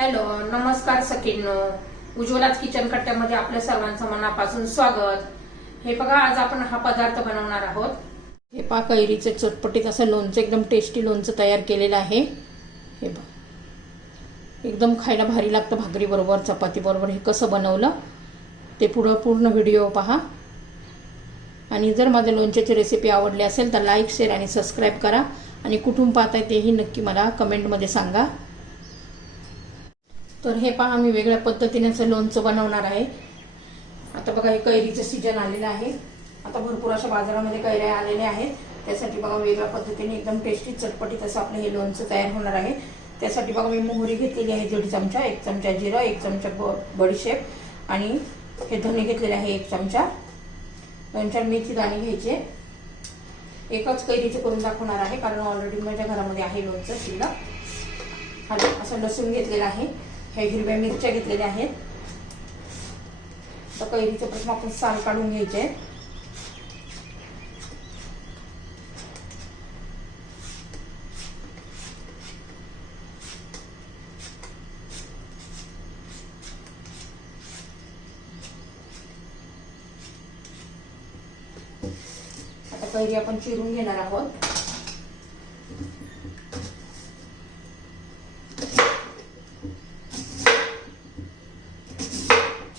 Hello, नमस्कार सखींनो. उज्ज्वलाच kitchen कट्ट्यामध्ये आपल्या सर्वांचं मनापासून स्वागत. हे बघा, आज आपण हा पदार्थ बनवणार आहोत. हे पहा, कैरीचे चटपटीत असं लोणचं, एकदम टेस्टी लोणचं तयार केलेलं आहे. हे बघा, एकदम खायला भारी लागतं भाकरी बरोबर, चपाती बरोबर. हे कसं बनवलं ते पूर्ण व्हिडिओ पहा. आणि जर माझ्या लोणच्याची रेसिपी आवडली असेल तर लाईक, शेअर आणि सबस्क्राईब करा. आणि कुठून पाहताय तेही नक्की मला कमेंटमध्ये सांगा. तर हे पहा, मी वेगळ्या पद्धतीने असं लोणचं बनवणार आहे. आता बघा, हे कैरीचं सीजन आलेलं आहे. आता भरपूर अशा बाजारामध्ये कैऱ्या आलेल्या आहेत. त्यासाठी बघा, वेगळ्या पद्धतीने एकदम टेस्टी चटपटीत असं आपलं हे लोणचं तयार होणार आहे. त्यासाठी बघा, मी मोहरी घेतलेली आहे 1.5 चमचा, 1 चमचा जिरं, 1 चमचा बडीशेप आणि हे धने घेतलेले आहे 1 चमचा. 2-4 मेथी दाणे घ्यायचे. एकच कैरीचं करून दाखवणार आहे कारण ऑलरेडी माझ्या घरामध्ये आहे लोणचं शिल्लक. असं लसूण घेतलेलं आहे. हे हिरव्या मिरच्या घेतलेल्या आहेत. तर कैरीचं प्रथम आपण साल काढून घ्यायचे. आता कैरी आपण चिरून घेणार आहोत.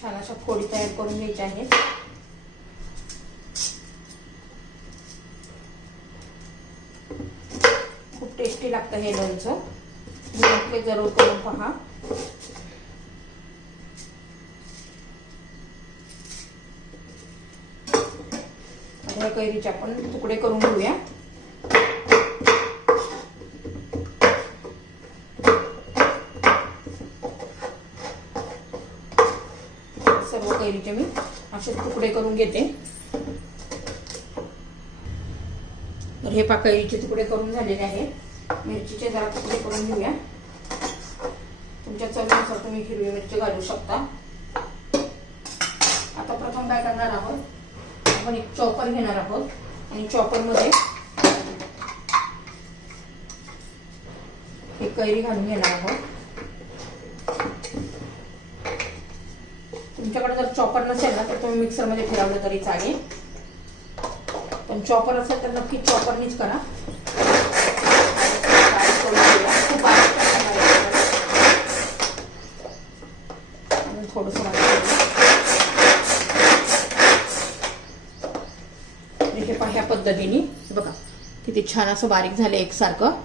छान अशा फोडी तयार करून घ्यायच्या आहेत. खूप टेस्टी लागतं हे लोणचं. तुम्ही जरूर करून पहा. आता कैरीचे आपण तुकडे करून घेऊया. सर्व कैरीचे मी असे तुकडे करून घेते. तर हे पहा, कैरीचे तुकडे करून झालेले आहेत. मिरचीचे जरा तुकडे करून घेऊया. तुमच्या चवीनुसार तुम्ही हिरवी मिरची घालू शकता. आता प्रथम काय करणार आहोत, आपण एक चॉपर घेणार आहोत आणि चॉपर मध्ये एक कैरी घालून घेणार आहोत. तुमच्याकडे जर चॉपर नसेल ना तर तुम्ही मिक्सर मध्ये फिरवलं तरी चालेल, पण चॉपर असेल तर नक्की चॉपरनीच करा. थोडस हे पहा, ह्या पद्धतीने बघा किती छान असं बारीक झालं एकसारखं.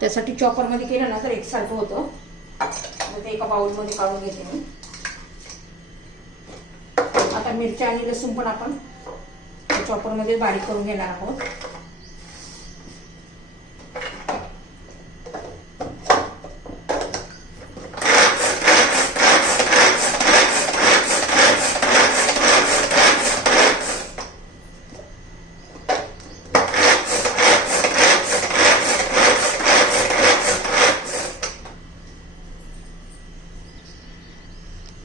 त्यासाठी चॉपर मध्ये केलं ना तर एकसारखं होतं. ते एका बाउल मध्ये काढून घेते मी. आता मिरच्या आणि लसूण पण आपण चॉपर मध्ये बारीक करून घेणार आहोत.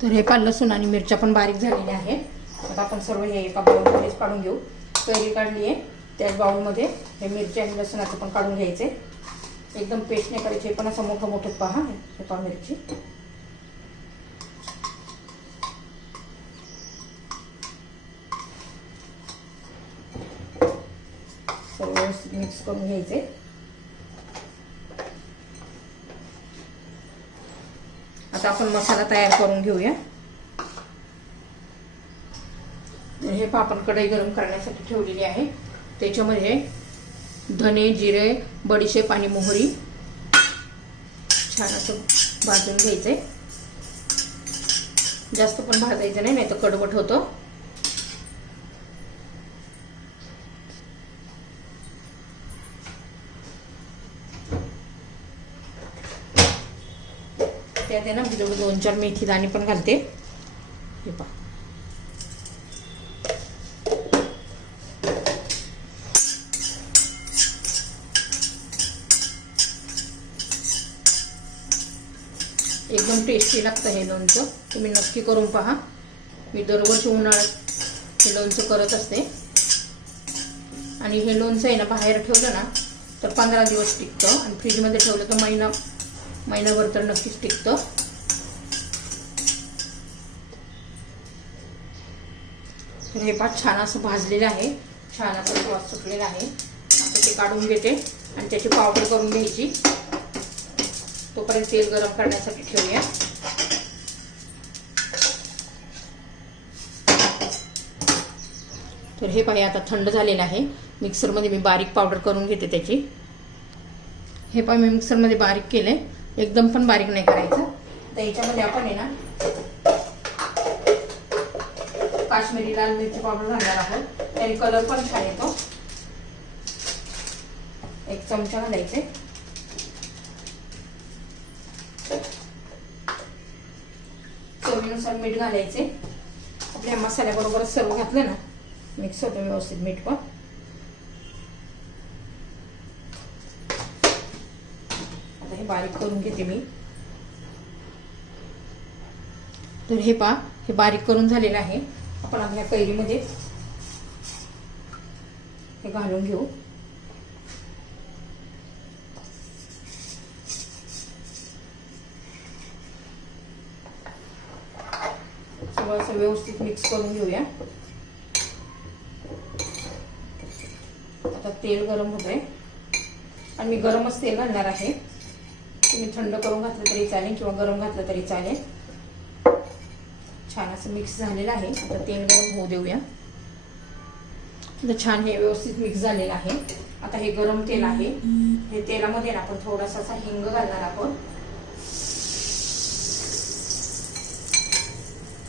तर हे पण लसूण आणि मिरच्या पण बारीक झालेल्या आहेत. आता आपण सर्व हे एका बाउलमध्येच काढून घेऊ. कैरी काढली आहे त्याच बाउलमध्ये हे मिरची आणि लसूणाचं पण काढून घ्यायचे. एकदम पेस्ट नाही करायचे, पण असं मोठं मोठं पहा. हे पहा मिरची सर्व व्यवस्थित मिक्स करून घ्यायचे. आता आपण मसाला तयार करून घेऊया. हे पहा, आपण कढई गरम करण्यासाठी ठेवलेली आहे. त्याच्यामध्ये धने, जिरे, बडीशेप आणि मोहरी छान असं भाजून घ्यायचंय. जास्त पण भाजायचं नाही, तर कडवट होतं. त्यात आहे ना, 2-4 मेथी दाणे पण घालते. हे पहा, एकदम टेस्टी लागतं हे लोणचं. तुम्ही नक्की करून पहा. मी दरवर्षी उन्हाळ्यात हे लोणचं करत असते. आणि हे लोणचं आहे ना, बाहेर ठेवलं ना तर 15 दिवस टिकतं आणि फ्रीजमध्ये ठेवलं तर महिनाभर तर नक्कीच टिकतं. तर हे पाच छान असं भाजलेलं आहे, छान असं वास सुटलेला आहे. आता ते काढून घेते आणि त्याची पावडर करून घ्यायची. तोपर्यंत तेल गरम करण्यासाठी ठेवूया. तर हे पाहिजे आता थंड झालेलं आहे. मिक्सरमध्ये मी बारीक पावडर करून घेते त्याची. हे पाय मी मिक्सरमध्ये बारीक केलंय, एकदम पण बारीक नाही करायचं. तर याच्यामध्ये आपण आहे ना काश्मीरी लाल मिरची पावडर घालणार आहोत, त्याने कलर पण छान येतो. 1 चमचा घालायचे. चवीनुसार मीठ घालायचे. आपल्या मसाल्याबरोबर सर्व घातलं ना मिक्स होतं व्यवस्थित मीठ पण. आता हे बारीक करून घेते मी. तर हे हे बारीक करून झालेलं आहे. आपण आपल्या कैरीमध्ये हे घालून घेऊ. सगळं असं व्यवस्थित मिक्स करून घेऊया. आता तेल गरम होतंय आणि मी गरमच तेल घालणार आहे. तुम्ही थंड करून घातलं तरी चालेल किंवा गरम घातलं तरी चालेल. छान असं मिक्स झालेलं आहे. आता तेल गरम होऊ देऊया. आता छान हे व्यवस्थित मिक्स झालेलं आहे. आता हे गरम तेल आहे, हे तेलामध्ये आपण थोडासा असा हिंग घालणार आहोत.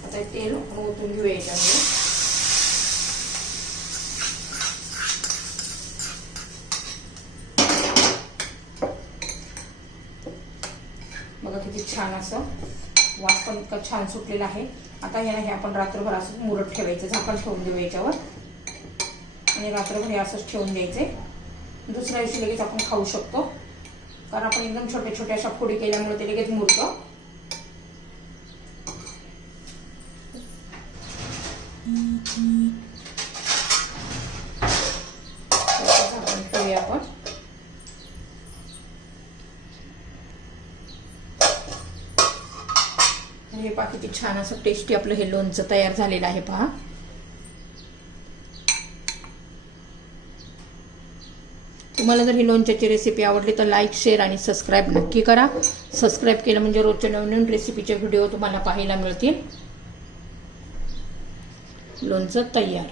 आता तेल ओतून घेऊया याच्यामध्ये. बघा किती छान असं वास पण इतका छान सुटलेला आहे. आता याला हे आपण रात्रभर असं मुरत ठेवायचं, झाकण ठेवून देऊ याच्यावर आणि रात्रभर हे असंच ठेवून द्यायचे. दुसऱ्या दिवशी लगेच आपण खाऊ शकतो, कारण आपण एकदम छोट्या छोट्या अशा फोडी केल्यामुळे ते लगेच मुरतं. झाकण ठेवूया आपण. हे पहा किती छान असं टेस्टी आपलं हे लोणचं तयार झालेलं आहे. पहा तुम्हाला जर ही लोणच्याची रेसिपी आवडली तर लाईक, शेअर आणि सबस्क्राईब नक्की करा. सबस्क्राईब केलं म्हणजे रोजच्या नवीन रेसिपीचे व्हिडिओ तुम्हाला पाहायला मिळतील. लोणचं तयार.